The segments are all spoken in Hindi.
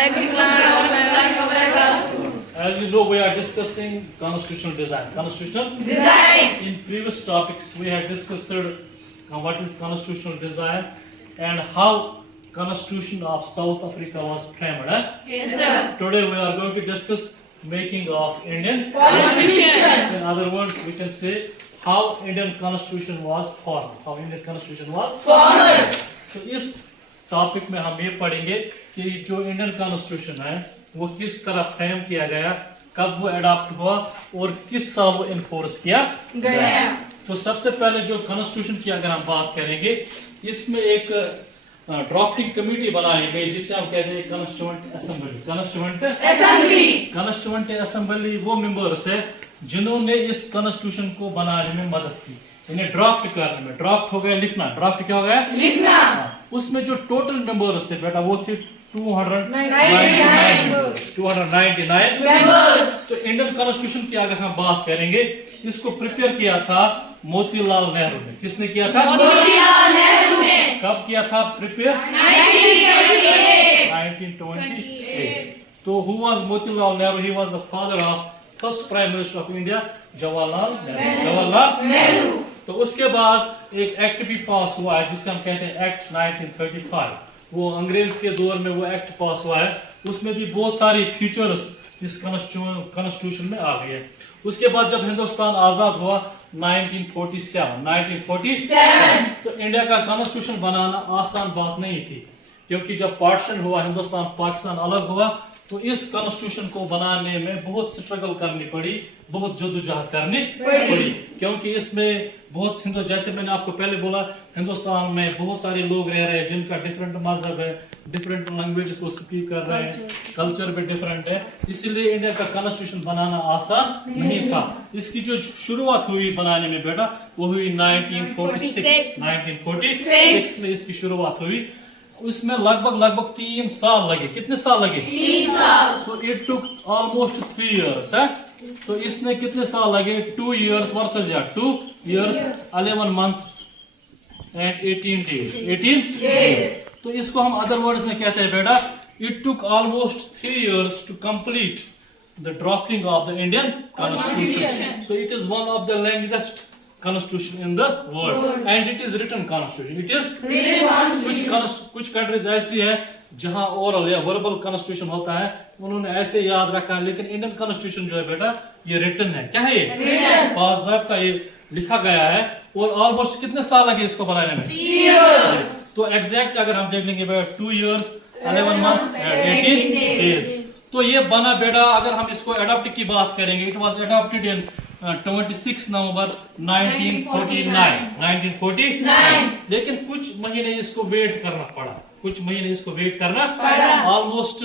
As you know, we are discussing constitutional design. In previous topics, we have discussed what is constitutional design and how Constitution of South Africa was framed. Yes, sir. Today we are going to discuss making of Indian Constitution. In other words, we can say how Indian Constitution was formed. How Indian Constitution was Formed. तो इस टॉपिक में हम ये पढ़ेंगे कि जो इंडियन कॉन्स्टिट्यूशन है वो किस तरह फ्रेम किया गया, कब वो अडॉप्ट हुआ और किस साल वो इन्फोर्स किया गया। तो सबसे पहले जो कॉन्स्टिट्यूशन की अगर हम बात करेंगे, इसमें एक ड्राफ्टिंग कमेटी बनाई गई जिसे हम कहते हैं कॉन्स्टिट्यूएंट असेंबली। कॉन्स्टिट्यूएंट असेंबली वो मेंबर्स है जिन्होंने इस कॉन्स्टिट्यूशन को बनाने में मदद की, इन्हें ड्राफ्ट करने में। ड्राफ्ट हो गया लिखना, ड्राफ्ट क्या हो गया लिखना। उसमें जो टोटल मेंबर्स थे बेटा वो थे 299 मेंबर्स। तो इंडियन कॉन्स्टिट्यूशन की अगर हम बात करेंगे, इसको प्रिपेयर किया था मोतीलाल नेहरू ने। किसने किया था? मोतीलाल नेहरू ने। कब किया था प्रिपेयर? 1928। तो who was Motilal Nehru? He was the father of first prime minister of India Jawaharlal Nehru. तो उसके बाद एक एक्ट भी पास हुआ है जिसे हम कहते हैं एक्ट 1935। वो अंग्रेज के दौर में वो एक्ट पास हुआ है, उसमें भी बहुत सारी फीचर्स इस कॉन्स्टिट्यूशन में आ गए हैं। उसके बाद जब हिंदुस्तान आजाद हुआ 1947 तो इंडिया का कॉन्स्टिट्यूशन बनाना आसान बात नहीं थी, क्योंकि जब पार्टीशन हुआ, हिंदुस्तान पाकिस्तान अलग हुआ, तो इस कॉन्स्टिट्यूशन को बनाने में बहुत स्ट्रगल करनी पड़ी, बहुत जद्दोजहद करनी पड़ी, क्योंकि इसमें बहुत जैसे मैंने आपको पहले बोला, हिंदुस्तान में बहुत सारे लोग रह रहे हैं जिनका डिफरेंट मजहब है, डिफरेंट लैंग्वेजेस को स्पीक कर रहे हैं, कल्चर भी डिफरेंट है, इसीलिए इंडिया का कॉन्स्टिट्यूशन बनाना आसान नहीं था। इसकी जो शुरुआत हुई बनाने में बेटा वो हुई 1946 में इसकी शुरुआत हुई। उसमें लगभग 3 साल लगे। कितने साल लगे? 3 साल। So it took almost 3 years है। तो इसने कितने साल लगे? 2 years worth 2 years 11 months and 18 days। 18 days। तो इसको हम अदर वर्ड्स में कहते हैं बेटा, it took almost 3 years to complete the drafting of the Indian Constitution. So it is one of the longest constitution in the world and it is written constitution। it is written constitution। कुछ कंट्रीज ऐसी है जहां ओरल या वर्बल कॉन्स्टिट्यूशन होता है, उन्होंने ऐसे याद रखा है, लेकिन इंडियन कॉन्स्टिट्यूशन जो है बेटा ये रिटन है। क्या है ये? बाज़ाब्ता ये लिखा गया है। और ऑलमोस्ट कितने साल लगे इसको बनाने में? 3 years। तो एग्जैक्ट अगर हम देख लेंगे बेटा 2 years 11 months and 18 days। तो ये बना बेटा। अगर हम इसको अडॉप्ट की बात करेंगे, इट वाज अडॉप्टेड इन 26 नवंबर 1949। लेकिन कुछ महीने इसको वेट करना पड़ा, ऑलमोस्ट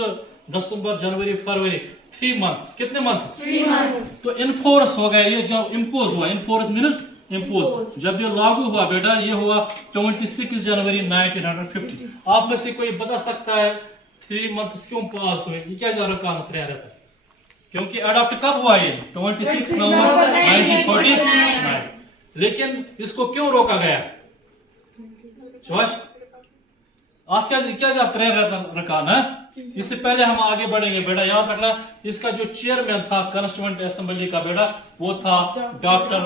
दिसंबर जनवरी फरवरी 3 months। कितने मंथ्स? 3 months। तो इन्फोर्स हो गया ये, जो इम्पोज हुआ, इन्फोर्स मीन्स इम्पोज, जब ये लागू हुआ बेटा ये हुआ 26 जनवरी 1950। आप में से कोई बता सकता है 3 months क्यों पास हुए? ये क्या रकामत रह रहता है? क्योंकि अडॉप्ट कब हुआ ये? 26 नवंबर 1949। लेकिन इसको क्यों रोका गया? आप क्या रकान है? इससे पहले हम आगे बढ़ेंगे बेटा, याद रखना इसका जो चेयरमैन था कॉन्स्टिट्यूएंट असेंबली का बेटा वो था doctor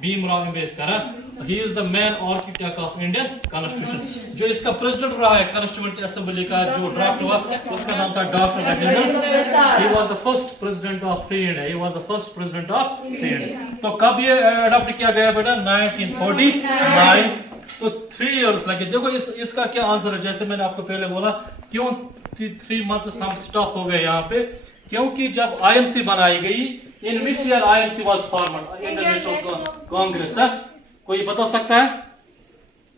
Bhimrao Ambedkar. He is the man architect of Indian constitution. जो इसका प्रेसिडेंट रहा है कॉन्स्टिट्यूएंट असेंबली का, जो ड्राफ्ट हुआ उसका नाम था doctor Rajendra. He was the first president of free India. तो कब ये अडॉप्ट किया गया बेटा? 1949। तो 3 years लगे। देखो इसका क्या आंसर है? जैसे मैंने आपको पहले बोला, क्यों 3 months हम स्टॉप हो गए यहाँ पे? क्योंकि जब आईएनसी बनाई गई, in which year INC was formed? International congress. कोई बता सकता है?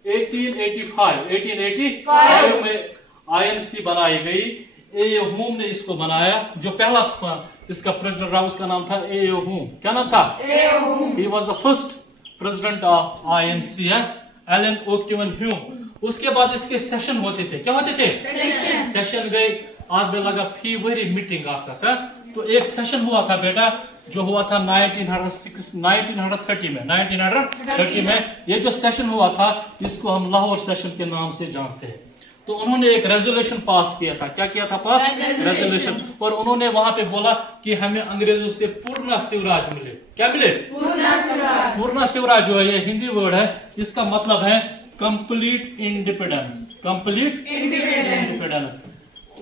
1885 में आईएनसी बनाई गई। ए.ओ. होम ने इसको बनाया। जो पहला इसका प्रेसिडेंट रहा उसका नाम था ए.ओ. होम। क्या नाम था? He was the first president of INC है, एलन ओक्यूवन ह्यूम। उसके बाद इसके सेशन होते थे। क्या होते थे? सेशन गए। आज में लगा फी वरी मीटिंग आता था। तो एक सेशन हुआ था बेटा, जो हुआ था 1930 में। ये जो सेशन हुआ था इसको हम लाहौर सेशन के नाम से जानते हैं। तो उन्होंने एक रेजोल्यूशन पास किया था। क्या किया था पास? रेजोल्यूशन। और उन्होंने वहां पे बोला कि हमें अंग्रेजों से पूर्ण स्वराज मिले। क्या मिले? पूर्ण स्वराज जो है ये हिंदी वर्ड है, इसका मतलब है कंप्लीट इंडिपेंडेंस। Complete independence.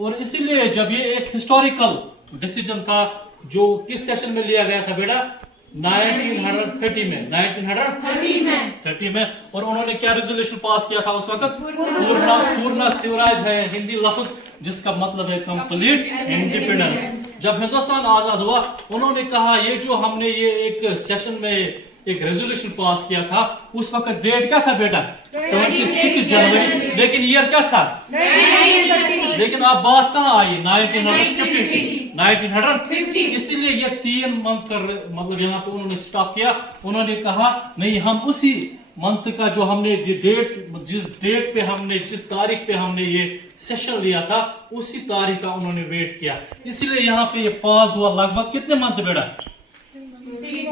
और इसीलिए जब ये एक हिस्टोरिकल डिसीजन था जो किस सेशन में लिया गया था बेटा? 1930 में। 1930 में। और उन्होंने क्या रेजोल्यूशन पास किया था उस वक्त? पूर्ण स्वराज है हिंदी लफ्ज जिसका मतलब है कंप्लीट इंडिपेंडेंस। जब हिंदुस्तान आजाद हुआ उन्होंने कहा ये जो हमने ये एक सेशन में एक रेजोल्यूशन पास किया था, उस वक्त डेट क्या था बेटा? 26 जनवरी। लेकिन ईयर क्या था? लेकिन अब बात कहाँ आई? 1950। इसीलिए ये 3 मंथ मतलब यहाँ पे उन्होंने स्टॉप किया। उन्होंने कहा नहीं, हम उसी मंथ का जो हमने जिस डेट पे हमने जिस तारीख पे हमने ये सेशन लिया था उसी तारीख का उन्होंने वेट किया। इसीलिए यहाँ पे ये पास हुआ लगभग कितने मंथ बेटा?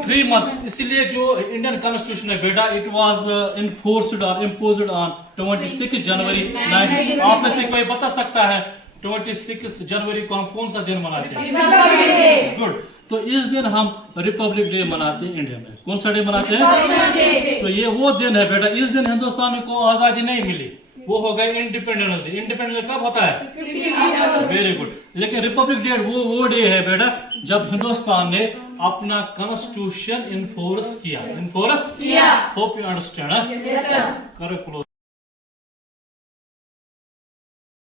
3 months। इसीलिए जो इंडियन कॉन्स्टिट्यूशन है बेटा, इट वाज इन्फोर्स्ड और इम्पोज्ड ऑन 26 जनवरी 19। आप में से कोई बता सकता है 26 जनवरी को हम कौन सा दिन मनाते हैं? गुड। तो इस दिन हम रिपब्लिक डे मनाते हैं इंडिया में। कौन सा डे मनाते हैं? तो ये वो दिन है बेटा, इस दिन हिंदुस्तान को आजादी नहीं मिली, वो हो गया इंडिपेंडेंस डे। इंडिपेंडेंस कब होता है? Very good. लेकिन रिपब्लिक डे वो डे है बेटा जब हिंदुस्तान ने अपना कॉन्स्टिट्यूशन इन्फोर्स किया। Hope you understand. करो क्लोज।